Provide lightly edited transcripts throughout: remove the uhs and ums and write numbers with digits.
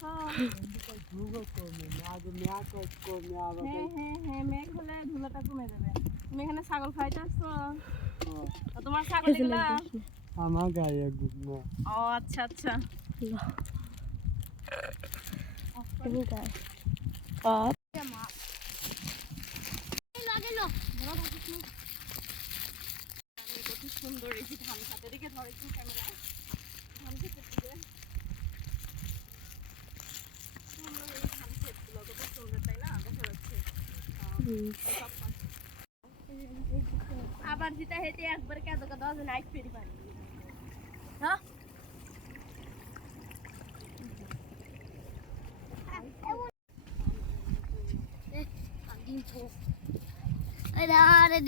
হ্যাঁ মেঘ হলে ধুলাটা কমে যাবে। তুমি এখানে ছাগল খাইতে আসছো? তোমার ছাগল এগুলা আমার গায়ে ও আচ্ছা আচ্ছা কত সুন্দর এই ধান খাতে দিকে ধরে কি ক্যামেরা ধান খেতের দিকে সুন্দর এই ধান ক্ষেতগুলো কত সুন্দর তাই না দেখা যাচ্ছে। আবার যেটা হেঁটে একবার কেঁদো কেঁদো আছে লাইট ফেরি পারি হ্যাঁ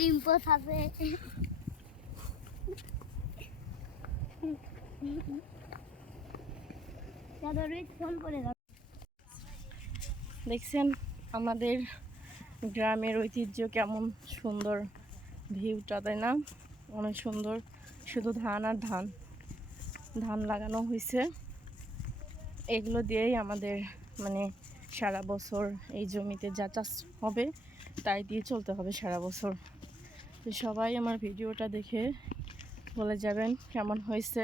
ডিম্পো থাকে দেখছেন আমাদের গ্রামের ঐতিহ্য কেমন সুন্দর ভিউটা তাই না অনেক সুন্দর। শুধু ধান আর ধান ধান লাগানো হয়েছে, এগুলো দিয়েই আমাদের মানে সারা বছর এই জমিতে যা চাষ হবে তাই দিয়ে চলতে হবে সারা বছর। তো সবাই আমার ভিডিওটা দেখে বলে যাবেন কেমন হয়েছে।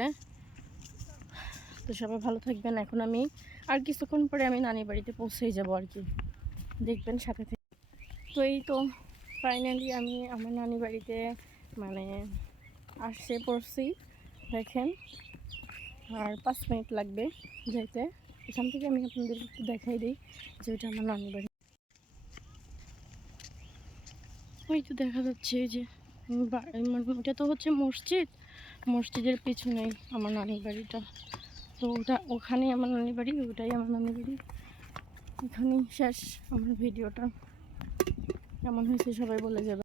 তো সবাই ভালো থাকবেন। এখন আমি আর কিছুক্ষণ পরে আমি নানি বাড়িতে পৌঁছেই যাব আর কি, দেখবেন সাথে থেকে। তো এই তো ফাইনালি আমি আমার নানি বাড়িতে মানে আসছে পড়ছি দেখেন, আর 5 মিনিট লাগবে যেতে। এখান থেকে আমি আপনাদের একটু দেখাই দিই যে ওইটা আমার নানি বাড়ি। ওই তো দেখা যাচ্ছে যে ওটা তো হচ্ছে মসজিদ, মসজিদের পিছনেই আমার নানির বাড়িটা। তো ওখানেই আমার নানির বাড়ি, ওটাই আমার নানির বাড়ি। এখানেই শেষ আমার ভিডিওটা। কেমন হয়েছে সবাই বলে যাবে।